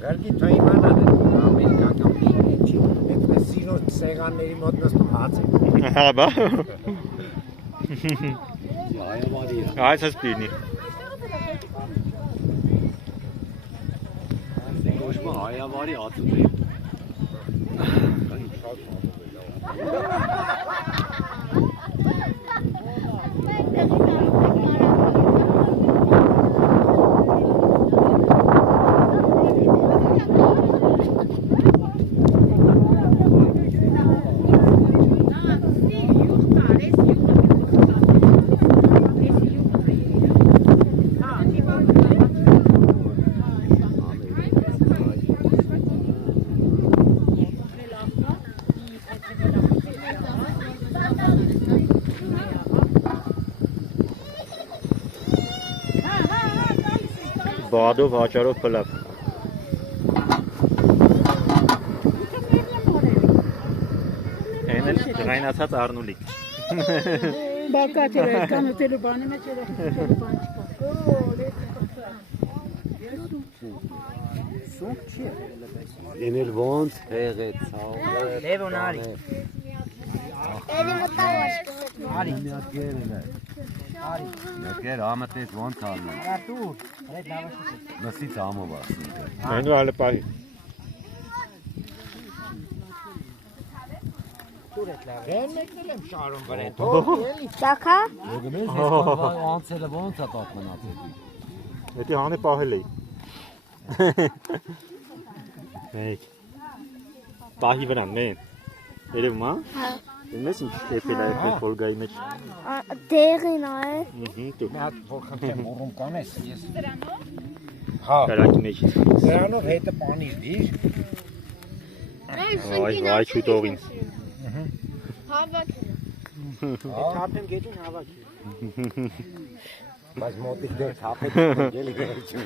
Գարկի թոյմանան է, ամերիկական պինգ չի, հետպես սիրոց սեղանների մոտ նստում հաց է։ Հա բա։ Հայավարի է։ Այս ես պինի։ Կոշմը հայավարի ածուտ է։ Բադով հաճարով պլավ։ Են էլ դղայնացած արնուլիկ։ Բակա չեր այդքան ուտելու բանի մեջ էր բան չկա։ Ենել ոնց հեղեց, հաղը։ Լևոն արի։ Էլի մտավաշ Արի միատ գերել է։ Միատ գեր ամատես ոնց ալն է։ Արտուր, այդ լավաշ։ Նսից ամով ասնի։ Մենու հալը պահի։ Տուր այդ լավ։ Են մեկնել եմ շարում վրեն։ Շակա Ոգնես ես անցելը ոնց է տատ մնացել։ Էդի հանը պահել էի։ Մեկ։ Պահի վրան, մեն։ Երևում հա։ Հա Ումես ինչ տեպել է այդպես Վոլգայի մեջ։ Դեղին է Դու։ Մի հատ որ խնդրեմ ուռում կանես ես։ Հա։ Կարակի մեջից։ Դրանով հետը պանիր դիր։ Այ չուտողին։ Հավաք Թափեմ գետին հավաքի։ Բայց մոտիկ դեր թափեց գելի գերիչում։